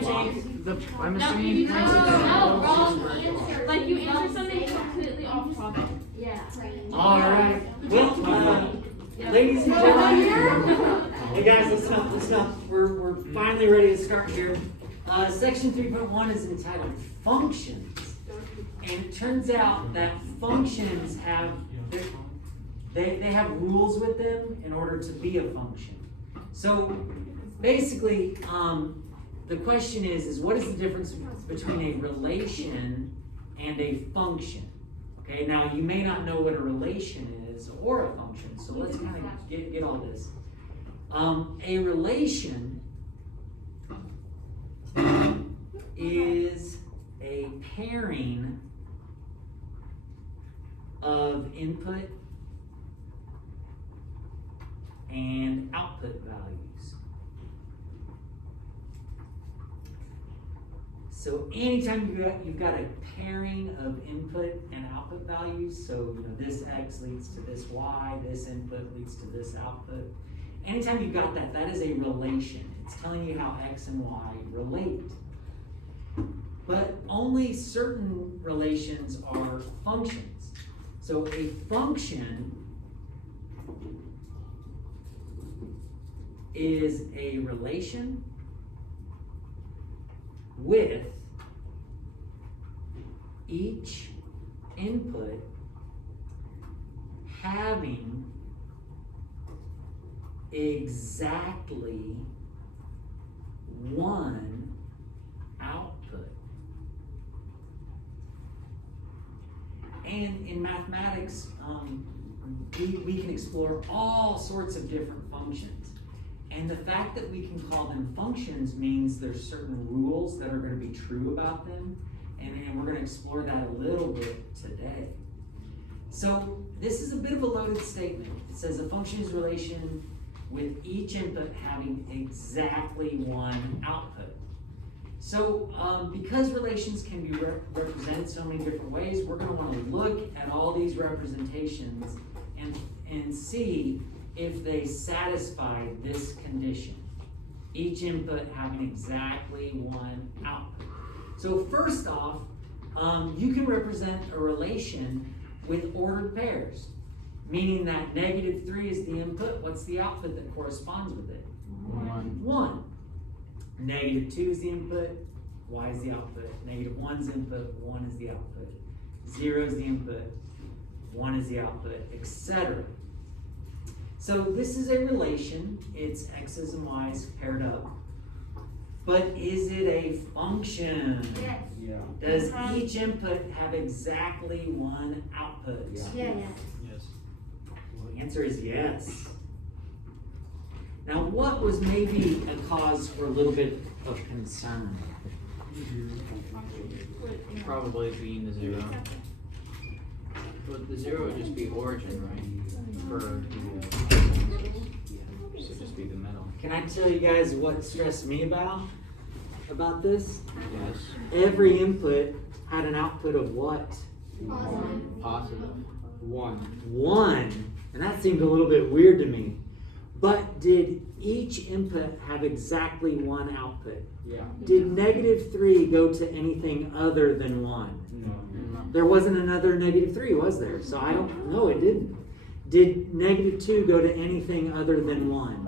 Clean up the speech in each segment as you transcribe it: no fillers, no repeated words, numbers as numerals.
you change I'm assuming you change No, wrong answer. Like you answer something completely off topic. Yeah. All right. Well, ladies and gentlemen, hey guys, let's stop. We're finally ready to start here. Section 3.1 is entitled Functions, and it turns out that functions have they have rules with them in order to be a function. So basically, the question is what is the difference between a relation and a function? Okay, now you may not know what a relation is or a function, so let's kind of get all this. A relation is a pairing of input and output values. So anytime you've got a pairing of input and output values, so this x leads to this y, this input leads to this output. Anytime you've got that, that is a relation. It's telling you how x and y relate. But only certain relations are functions. So a function is a relation with each input having exactly one output. And in mathematics, we can explore all sorts of different functions. And the fact that we can call them functions means there's certain rules that are going to be true about them. And we're going to explore that a little bit today. So this is a bit of a loaded statement. It says a function is a relation with each input having exactly one output. So because relations can be represented so many different ways, we're going to want to look at all these representations and see if they satisfy this condition. Each input having exactly one output. So first off, you can represent a relation with ordered pairs, meaning that -3 is the input. What's the output that corresponds with it? 1. -2 is the input, y is the output. -1 is input, 1 is the output. 0 is the input, 1 is the output, etc. So this is a relation. It's x's and y's paired up. But is it a function? Yes. Yeah. Does each input have exactly one output? Yeah. Yes. Well, the answer is yes. Now, what was maybe a cause for a little bit of concern? probably being the 0. But the 0 would just be origin, right? For the should just be the middle. Can I tell you guys what stressed me about this? Yes. Every input had an output of what? Positive. 1. And that seemed a little bit weird to me. But did each input have exactly one output? Yeah. Did -3 go to anything other than 1? No. There wasn't another -3, was there? So I don't know, it didn't. Did -2 go to anything other than 1?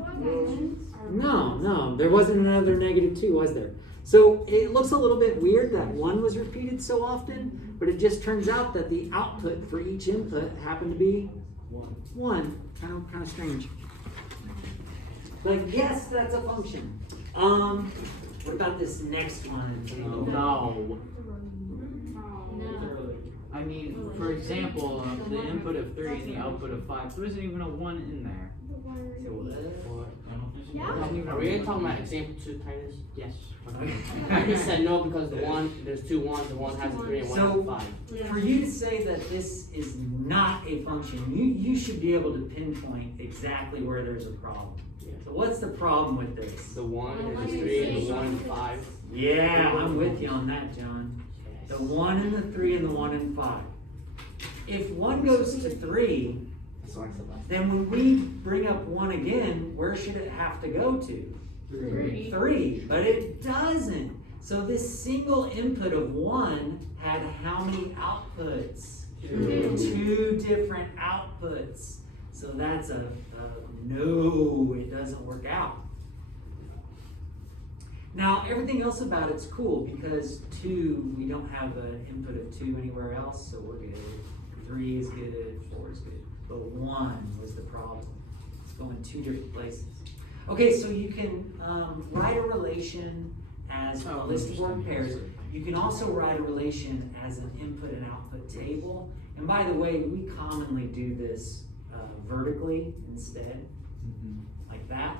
No, there wasn't another -2, was there? So it looks a little bit weird that 1 was repeated so often, but it just turns out that the output for each input happened to be 1. Kind of strange. But yes, that's a function. What about this next one? No. I mean, for example, the input of 3 and the output of 5, there isn't even a 1 in there. Are we talking about example 2, Titus? Yes. I just said no because there's 2 1s, the 1 has a 3 and 1 has a 5. For you to say that this is not a function, you should be able to pinpoint exactly where there's a problem. So what's the problem with this? The 1 is 3 and the 1 is 5. Yeah, I'm with you on that, John. The 1 and the 3 and the 1 and 5. If 1 goes to 3, then when we bring up 1 again, where should it have to go to? 3. But it doesn't. So this single input of 1 had how many outputs? 2 different outputs. So that's a no, it doesn't work out. Now, everything else about it's cool because 2, we don't have an input of 2 anywhere else, so we're good. 3 is good, 4 is good. But 1 was the problem. It's going 2 different places. Okay, so you can write a relation as a list of ordered pairs. You can also write a relation as an input and output table. And by the way, we commonly do this vertically instead, like that.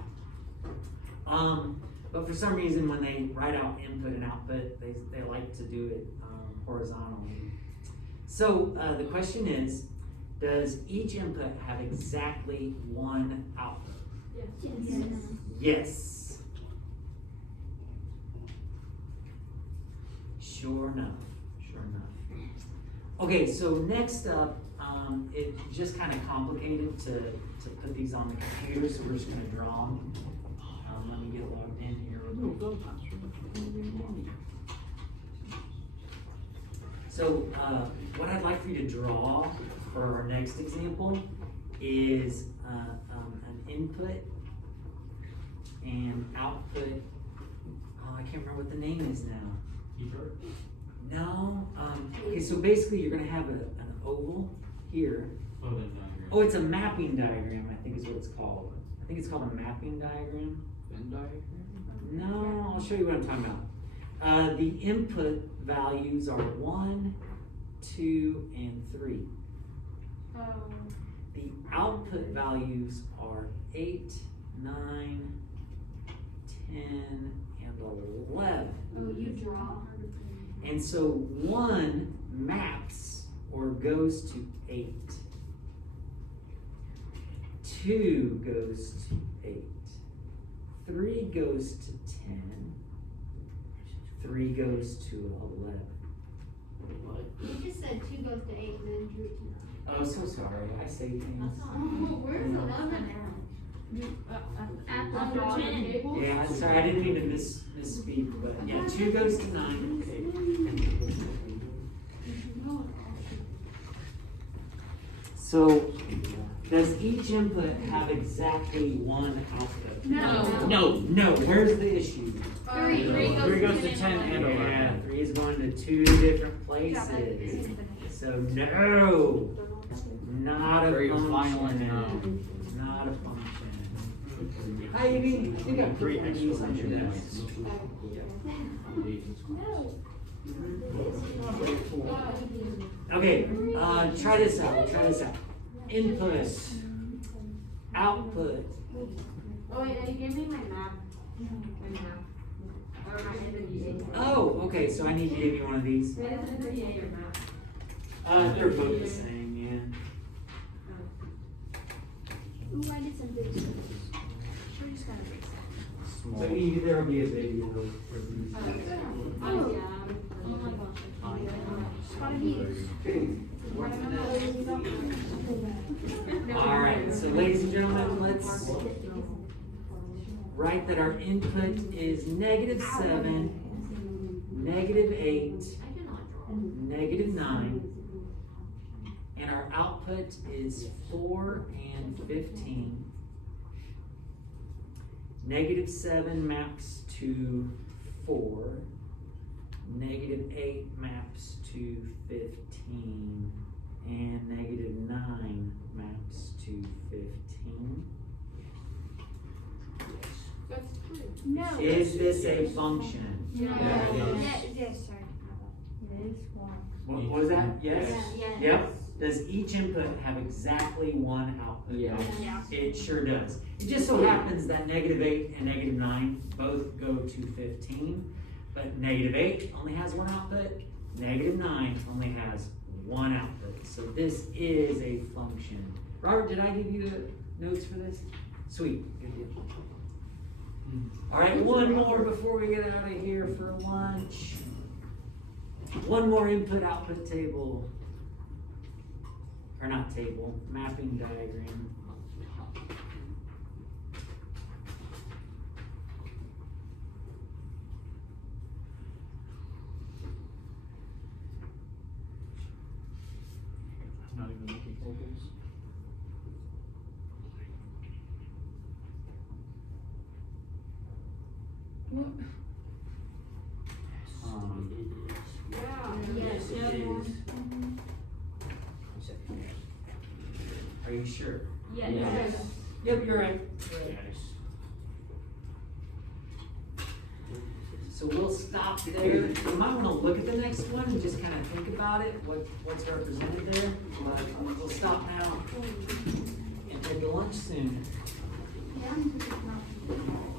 But for some reason, when they write out input and output, they like to do it horizontally. So the question is, does each input have exactly 1 output? Yes. Yes. Sure enough. Sure enough. Okay, so next up, it's just kind of complicated to put these on the computer, so we're just going to draw them. Let me get logged in here. So what I'd like for you to draw for our next example is an input and output. Oh, I can't remember what the name is now. No. Okay, so basically you're going to have an oval here. Oh, it's a mapping diagram, I think is what it's called. I think it's called a mapping diagram. Venn diagram? No, I'll show you what I'm talking about. The input values are 1, 2, and 3. The output values are 8, 9, 10, and 11. Oh, you draw. And so 1 maps or goes to 8. 2 goes to 8. 3 goes to 10. 3 goes to 11. You just said 2 goes to 8 and then drew it to 9. Oh, so sorry. I say things. Where's 11 After 10. Yeah, I'm sorry. I didn't mean to misspeak, but yeah, 2 goes to 9. So, does each input have exactly 1 output? No. No. Where's the issue? 3 3 goes to 10 and 11. Yeah, 3 is going to 2 different places. So no, not a For your final function. and Not a function. How you mean? You got 3 extra on your desk. Okay, try this out. Input, output. Oh, wait, you gave me my map. Or my NVDA. Oh, okay, so I need to give you one of these. That is NVDA or map. They're both the same, yeah. Why did something? Sure, just gotta fix that. Small. So Evie, there'll be a video for these. Oh, yeah. Oh my gosh. Gotta be. Alright, so ladies and gentlemen, let's write that our input is -7, -8, -9, and our output is 4 and 15. -7 maps to 4, -8 maps to 15, and -9 maps to 15. That's true. No. Is this a function? Yes, sorry. What was that? Yes? Yeah. Yep. Does each input have exactly 1 output? Yes. Yeah. It sure does. It just so happens that -8 and -9 both go to 15, but -8 only has 1 output, -9 only has 1 output. So this is a function. Robert, did I give you the notes for this? Sweet. Good deal. All right, one more before we get out of here for lunch. One more input output table. Or not table, mapping diagram. Yes, it is. Are you sure? Yes. Yes. Yep, you're right. So we'll stop there. You might wanna look at the next one and just kinda think about it, what's represented there. But we'll stop now and head to lunch soon. Yeah, I'm just not.